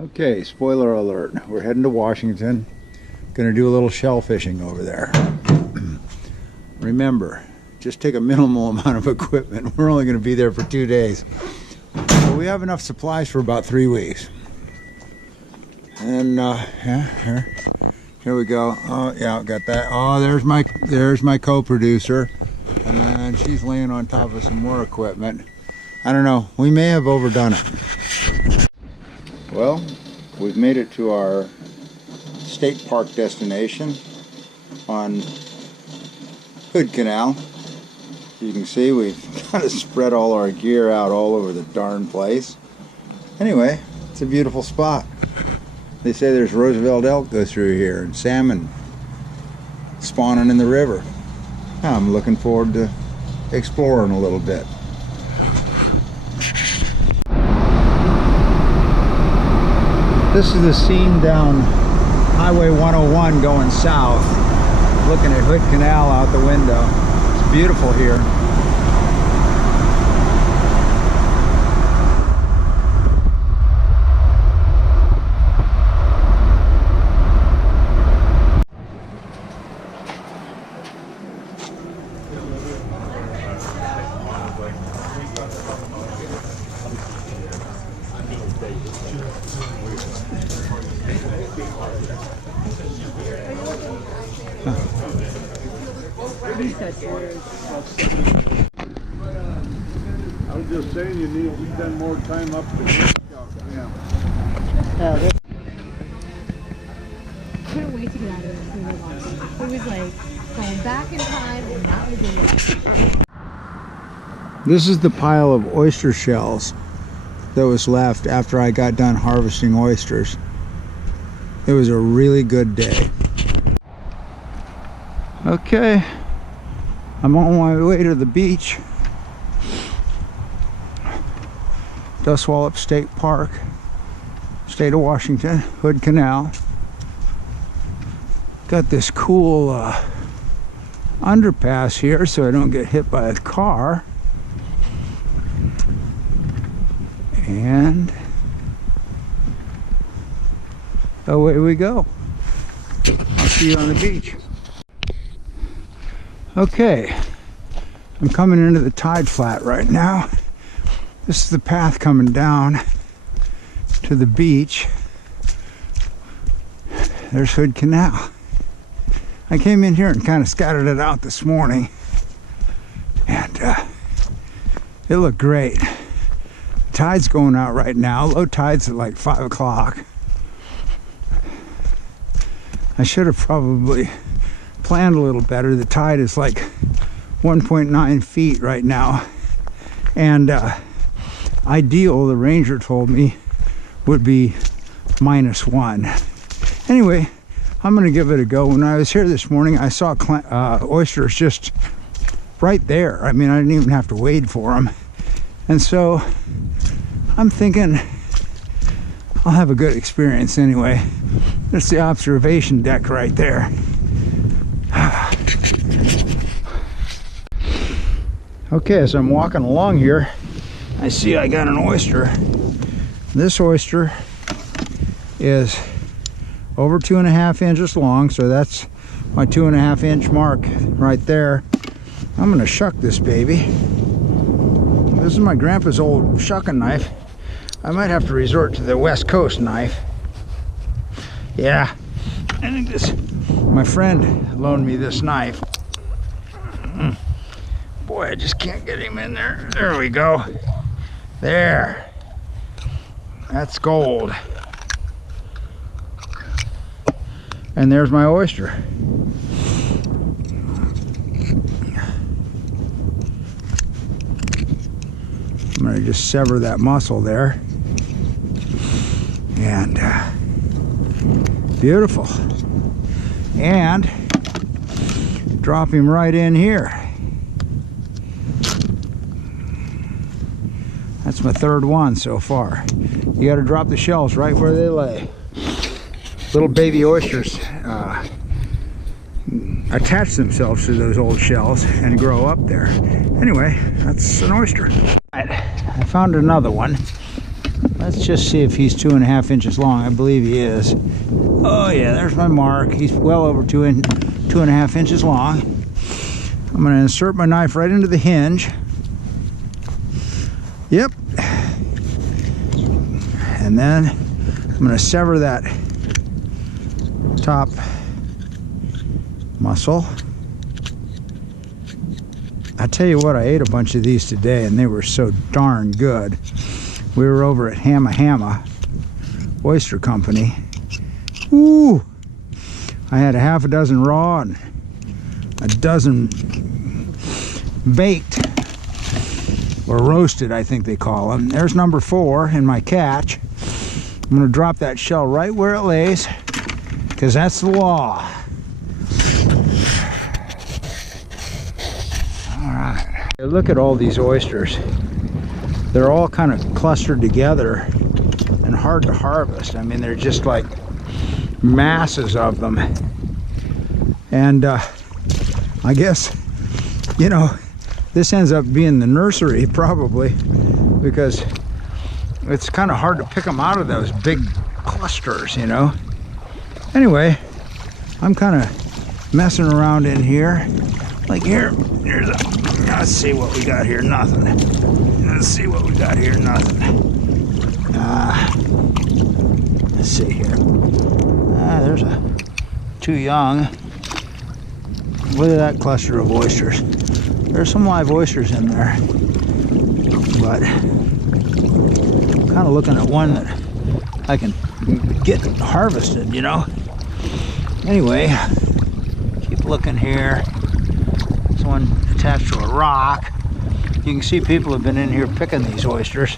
Okay, spoiler alert. We're heading to Washington. Gonna do a little shell fishing over there. Remember, just take a minimal amount of equipment. We're only gonna be there for 2 days. But we have enough supplies for about 3 weeks. And yeah, here we go. Oh yeah, got that. Oh, there's my co-producer. And she's laying on top of some more equipment. I don't know, we may have overdone it. Well, we've made it to our state park destination on Hood Canal. You can see we've kind of spread all our gear out all over the darn place. Anyway, it's a beautiful spot. They say there's Roosevelt elk go through here and salmon spawning in the river. I'm looking forward to exploring a little bit. This is the scene down Highway 101 going south, looking at Hood Canal out the window. It's beautiful here. I was just saying you need to spend more time up there. I couldn't wait to get out of there. It was like going back in time and not living it. This is the pile of oyster shells that was left after I got done harvesting oysters. It was a really good day. Okay, I'm on my way to the beach. Dosewallips State Park, state of Washington, Hood Canal. Got this cool underpass here so I don't get hit by a car. And away we go. I'll see you on the beach. Okay, I'm coming into the tide flat right now. This is the path coming down to the beach. There's Hood Canal. I came in here and kind of scattered it out this morning, and it looked great. The tide's going out right now. Low tide's at like 5 o'clock. I should have probably planned a little better. The tide is like 1.9 feet right now, and ideal, the ranger told me, would be -1. Anyway, I'm gonna give it a go. When I was here this morning, I saw oysters just right there. I mean, I didn't even have to wade for them, and so I'm thinking I'll have a good experience anyway. There's the observation deck right there. Okay, as I'm walking along here, I see I got an oyster. This oyster is over 2.5 inches long, so that's my 2.5 inch mark right there. I'm gonna shuck this baby. This is my grandpa's old shucking knife. I might have to resort to the West Coast knife. Yeah, I think this, my friend loaned me this knife. Boy, I just can't get him in there. There we go. There. That's gold. And there's my oyster. I'm gonna just sever that muscle there. And beautiful. And drop him right in here. That's my third one so far. You got to drop the shells right where they lay. Little baby oysters attach themselves to those old shells and grow up there. Anyway, that's an oyster. I found another one. Let's just see if he's 2.5 inches long. I believe he is. Oh yeah, there's my mark. He's well over 2.5 inches long. I'm going to insert my knife right into the hinge. Yep. And then I'm going to sever that top muscle. I tell you what, I ate a bunch of these today and they were so darn good. We were over at Hamma Oyster Company. Ooh! I had a half a dozen raw and a dozen baked, or roasted, I think they call them. There's number 4 in my catch. I'm going to drop that shell right where it lays, because that's the law. All right. Look at all these oysters. They're all kind of clustered together and hard to harvest. I mean, they're just like masses of them. And I guess, you know, this ends up being the nursery probably, because it's kind of hard to pick them out of those big clusters, you know. Anyway, I'm kind of messing around in here. Like here's a, let's see what we got here, nothing. Let's see what we got here, nothing. Let's see here. There's a 2 young. Look at that cluster of oysters. There's some live oysters in there, but I'm kind of looking at one that I can get harvested, you know. Anyway, keep looking here. There's one attached to a rock. You can see people have been in here picking these oysters.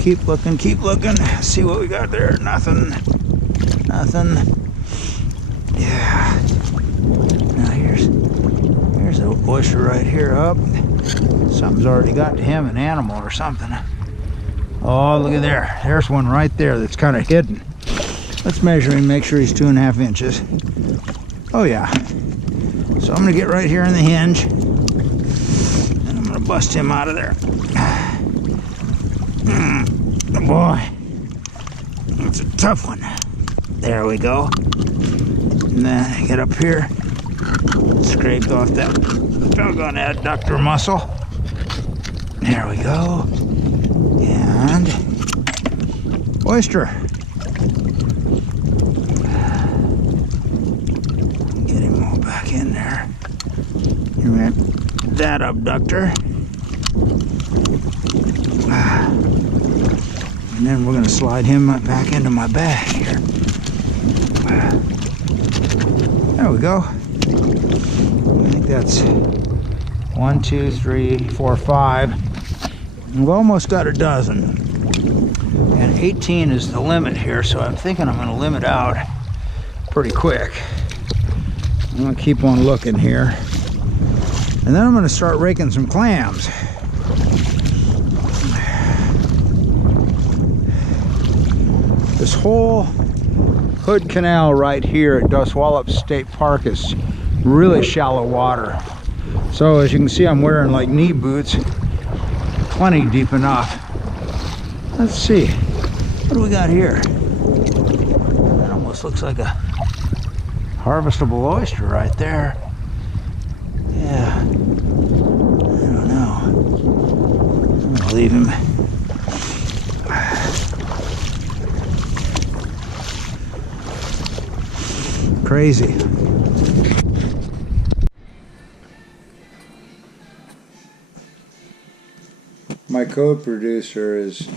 Keep looking, see what we got there. Nothing. Yeah. Now here's an oyster right here up. Something's already got to him, an animal or something. Oh, look at there. There's one right there that's kind of hidden. Let's measure him, make sure he's 2.5 inches. Oh yeah. So I'm gonna get right here in the hinge and I'm gonna bust him out of there. Boy, that's a tough one. There we go. And then get up here, scraped off that doggone adductor muscle. There we go. And oyster. Get him all back in there. And that abductor. And then we're going to slide him back into my bag here. There we go. I think that's 1, 2, 3, 4, 5. We've almost got a dozen. And 18 is the limit here, so I'm thinking I'm going to limit out pretty quick. I'm going to keep on looking here. And then I'm going to start raking some clams. This whole Hood Canal right here at Dosewallips State Park is really shallow water. So as you can see, I'm wearing like knee boots, plenty deep enough. Let's see, what do we got here? That almost looks like a harvestable oyster right there. Yeah, I don't know. I'm gonna leave him. Crazy. My co-producer is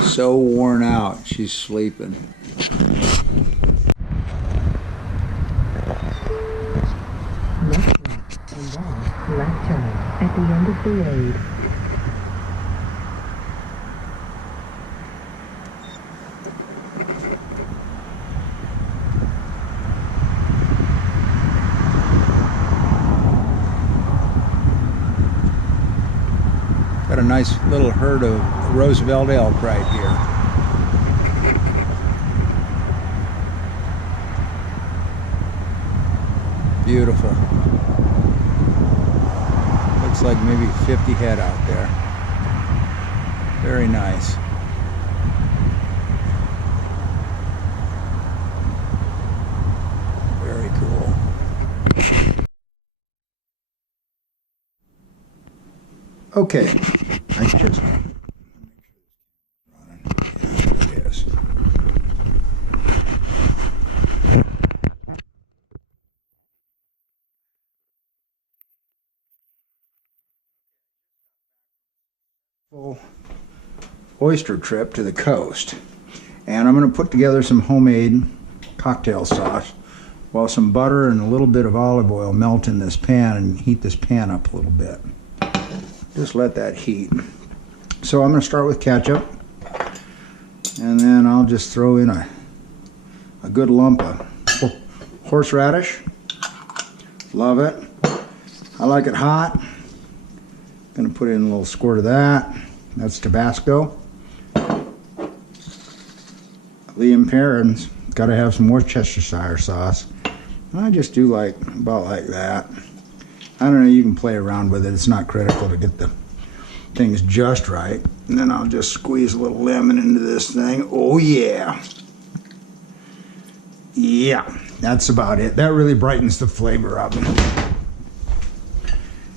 so worn out, she's sleeping. Left and then left turn at the end of the road. Got a nice little herd of Roosevelt elk right here. Beautiful. Looks like maybe 50 head out there. Very nice. Very cool. Okay, I just it is. Full oyster trip to the coast, and I'm going to put together some homemade cocktail sauce while some butter and a little bit of olive oil melt in this pan and heat this pan up a little bit. Just let that heat. So I'm going to start with ketchup, and then I'll just throw in a good lump of horseradish. Love it. I like it hot. Going to put in a little squirt of that. That's Tabasco. Liam Perrin's got to have some Worcestershire sauce. I just do about like that. I don't know, you can play around with it. It's not critical to get the things just right. And then I'll just squeeze a little lemon into this thing. Oh yeah. Yeah, that's about it. That really brightens the flavor up.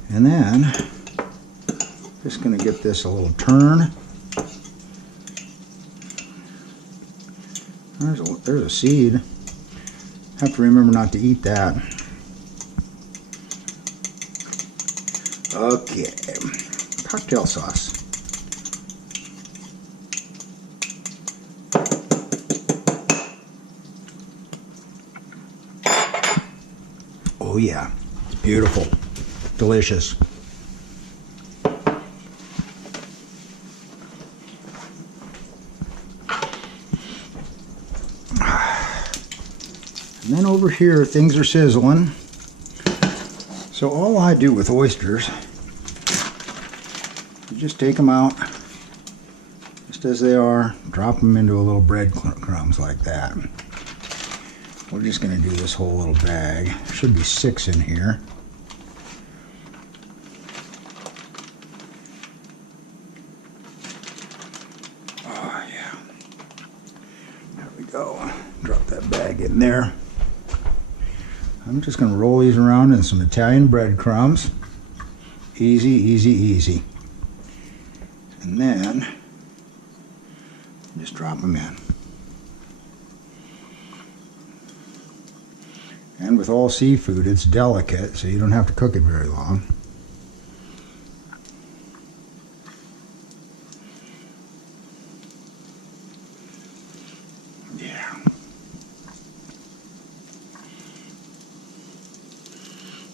And then, just gonna get this a little turn. There's a seed. Have to remember not to eat that. Okay, cocktail sauce. Oh yeah, it's beautiful, delicious. And then over here, things are sizzling. So all I do with oysters, you just take them out just as they are, drop them into a little breadcrumbs like that. We're just going to do this whole little bag. There should be 6 in here. Oh yeah. There we go. Drop that bag in there. I'm just going to roll these around in some Italian breadcrumbs. Easy, easy, easy. And then, just drop them in. And with all seafood, it's delicate, so you don't have to cook it very long.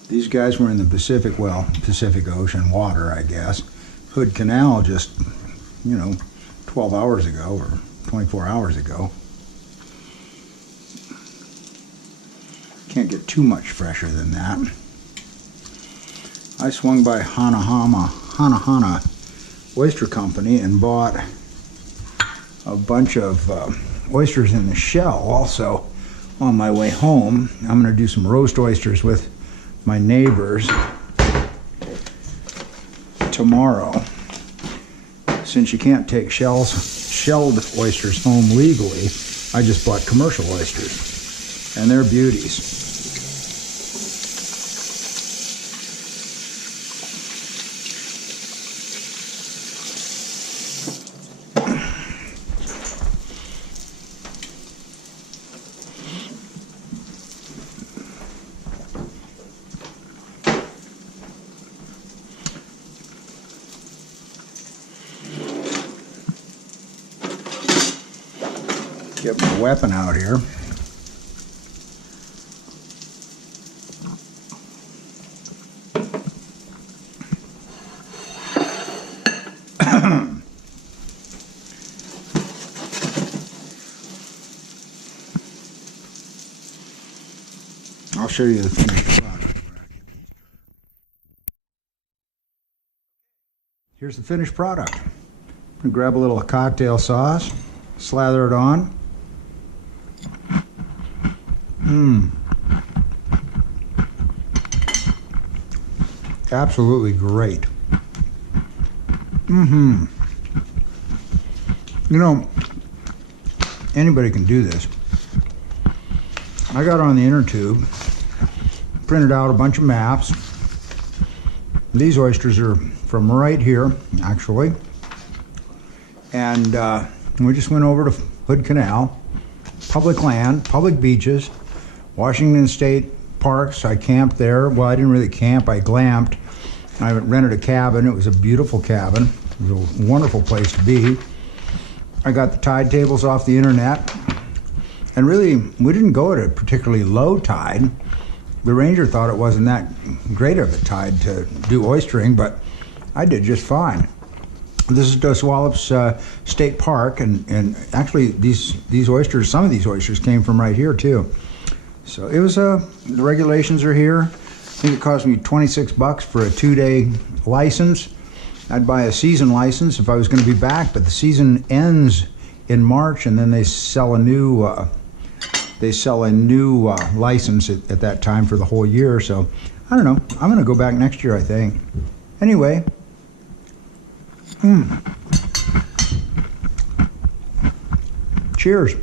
These guys were in the Pacific Ocean water, I guess. Hood Canal just, 12 hours ago or 24 hours ago. Can't get too much fresher than that. I swung by Hanahana Oyster Company and bought a bunch of oysters in the shell also on my way home. I'm going to do some roast oysters with my neighbors tomorrow. Since you can't take shelled oysters home legally, I just bought commercial oysters, and they're beauties. Get my weapon out here. I'll show you the finished product. Here's the finished product. I'm gonna grab a little cocktail sauce, slather it on. Absolutely great. You know, anybody can do this. I got on the inner tube, printed out a bunch of maps. These oysters are from right here, actually. And we just went over to Hood Canal, public land, public beaches, Washington State parks. I camped there. Well, I didn't really camp, I glamped. I rented a cabin. It was a beautiful cabin. It was a wonderful place to be. I got the tide tables off the internet. And really, we didn't go at a particularly low tide. The ranger thought it wasn't that great of a tide to do oystering, but I did just fine. This is Dosewallips State Park, and actually these oysters, some of these oysters came from right here too. So it was, the regulations are here. I think it cost me 26 bucks for a 2-day license. I'd buy a season license if I was going to be back, but the season ends in March, and then they sell a new license at that time for the whole year. So I don't know. I'm going to go back next year, I think. Anyway. Cheers.